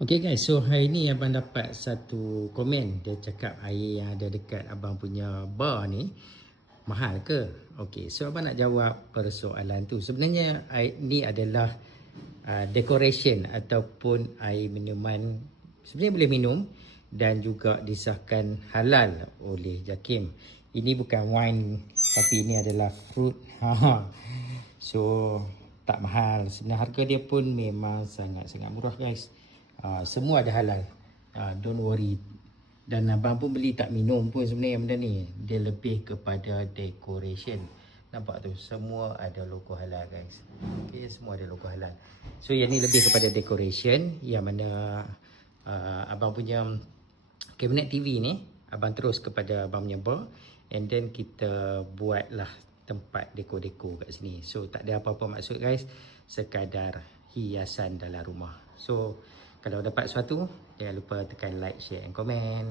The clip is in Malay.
Okay guys, so hari ni abang dapat satu komen. Dia cakap air yang ada dekat abang punya bar ni mahal ke? Okay, so abang nak jawab persoalan tu. Sebenarnya air ni adalah decoration ataupun air minuman. Sebenarnya boleh minum dan juga disahkan halal oleh JAKIM. Ini bukan wine tapi ini adalah fruit. So tak mahal. Sebenarnya harga dia pun memang sangat-sangat murah guys. Semua ada halal. Don't worry. Dan abang pun beli tak minum pun sebenarnya benda ni. Dia lebih kepada decoration. Nampak tu, semua ada logo halal guys. Okay, semua ada logo halal. So yang ni lebih kepada decoration. Yang mana abang punya cabinet TV ni abang terus kepada abang punya bar. And then kita buatlah tempat dekor-dekor kat sini. So tak ada apa-apa maksud guys. Sekadar hiasan dalam rumah. So kalau dapat sesuatu, jangan lupa tekan like, share and comment.